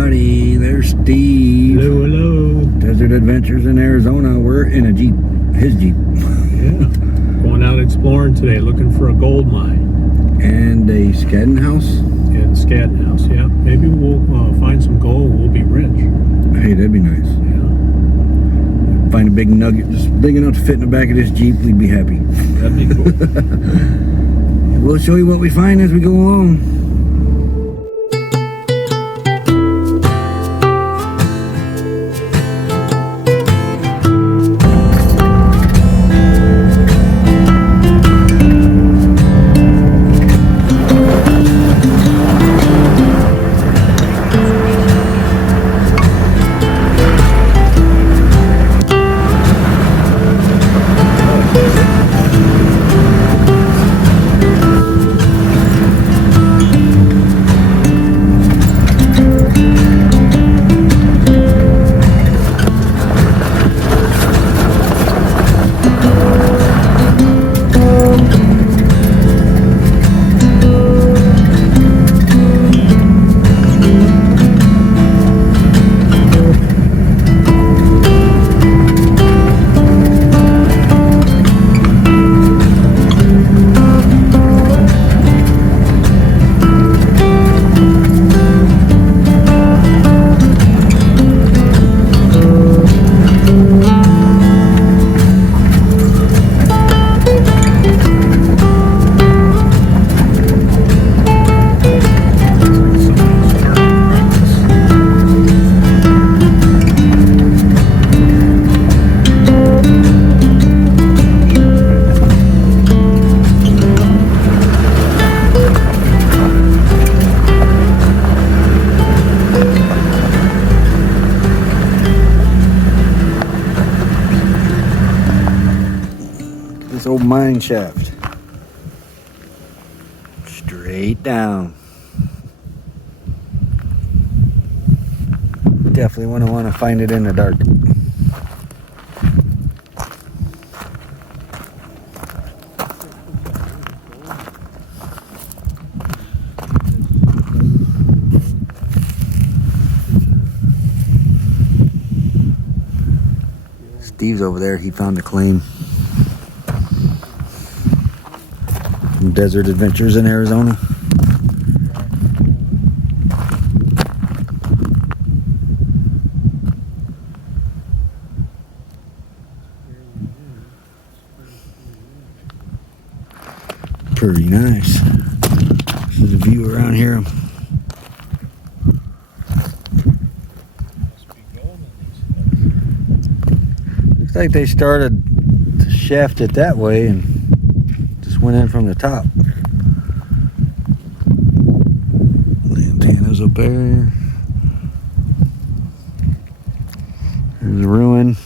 Howdy, there's Steve. Hello, hello. Desert Adventures in Arizona. We're in a Jeep, his Jeep. Yeah, going out exploring today, looking for a gold mine. And a Skadden house. And Skadden house, yeah. Maybe we'll find some gold, we'll be rich. Hey, that'd be nice. Yeah. Find a big nugget, just big enough to fit in the back of this Jeep, we'd be happy. That'd be cool. We'll show you what we find as we go along. This old mine shaft. Straight down. Definitely wouldn't want to find it in the dark. Steve's over there, he found a claim. Desert Adventures in Arizona. Pretty nice. This is a view around here. Looks like they started to shaft it that way and went in from the top. The antenna's up there. There's a ruin.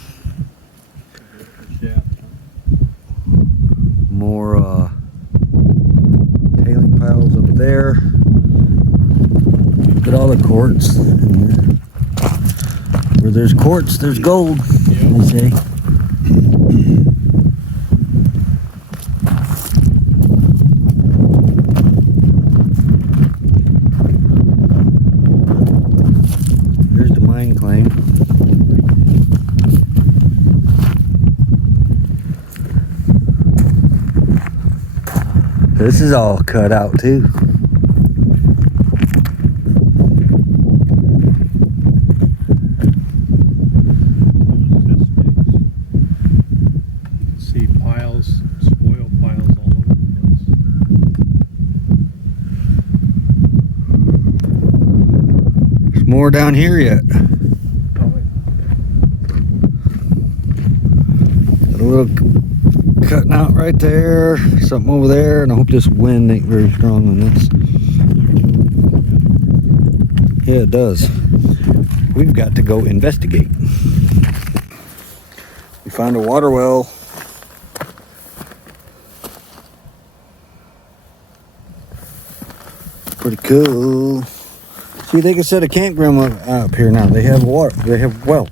More tailing piles up there. Look at all the quartz in here. Where there's quartz, there's gold, they say. Claim. This is all cut out too. You can see piles, spoil piles all over the place. There's more down here yet. A little cutting out right there, something over there, and I hope this wind ain't very strong on this. Yeah, it does. We've got to go investigate. We found a water well. Pretty cool. See, they can set a campground up here now. They have water. They have well.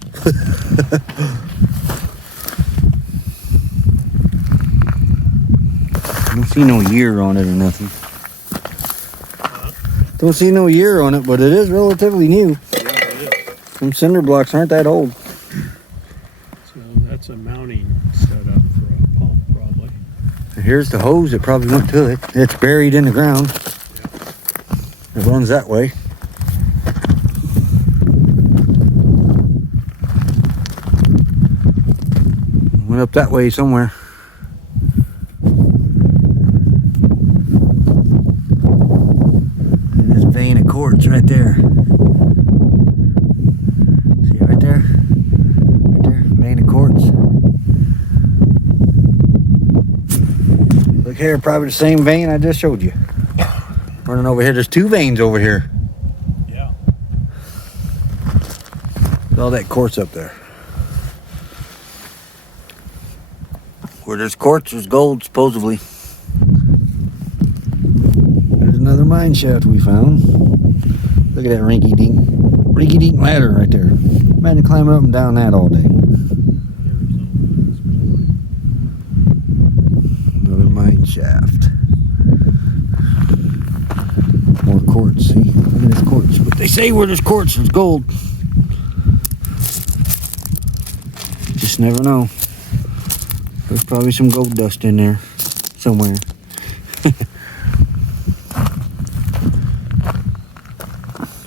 Don't see no year on it or nothing. Don't see no year on it, but it is relatively new. Yeah. Them cinder blocks aren't that old. So that's a mounting setup for a pump, probably. Here's the hose that probably went to it. It's buried in the ground. It runs that way. Went up that way somewhere. This vein of quartz right there. See it right there? Right there, vein of quartz. Look here, probably the same vein I just showed you. Running over here, there's two veins over here. Yeah. Look at all that quartz up there. Where there's quartz, there's gold, supposedly. There's another mine shaft we found. Look at that rinky-dink ladder right there. Imagine climbing up and down that all day. Another mine shaft. More quartz, see? Look at this quartz. But they say where there's quartz, there's gold. Just never know. There's probably some gold dust in there somewhere.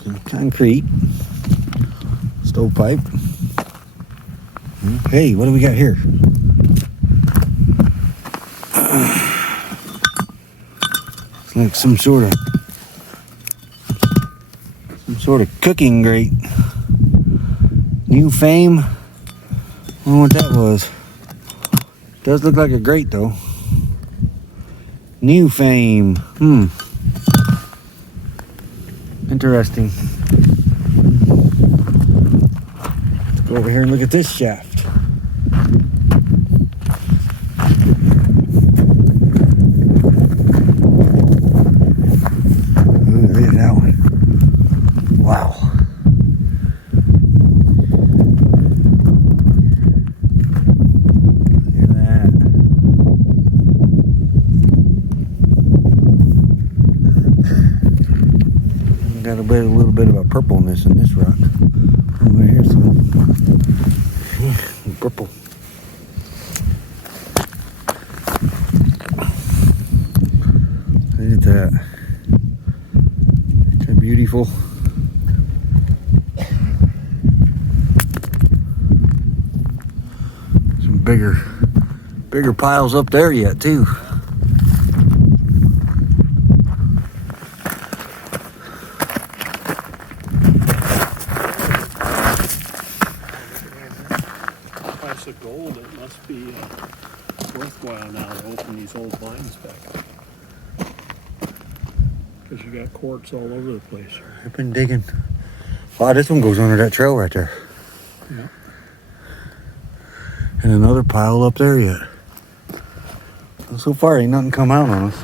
Some concrete. Stovepipe. Hey, what do we got here? It's like some sort of cooking grate. New Fame. I don't know what that was. Does look like a grate though. New Fame. Interesting. Let's go over here and look at this shaft. Ooh, look at that one. Wow. Got a little bit of a purpleness in this rock. Right here, some purple. Look at that. They're beautiful. Some bigger piles up there yet too. Of gold, it must be worthwhile now to open these old mines back up, because you got quartz all over the place. I've been digging. Wow, this one goes under that trail right there. Yeah. And another pile up there yet. So far, ain't nothing come out on us.